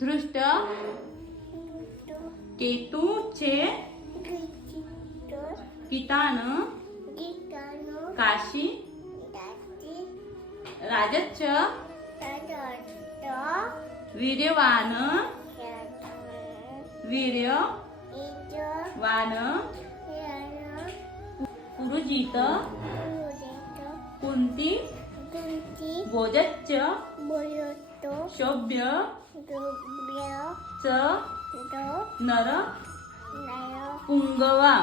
दृष्ट केतूचे कितान काशी राजच्च वीर्यवान पुरुजित कुंती भोजच्च शोभ्य च नर पुंगवा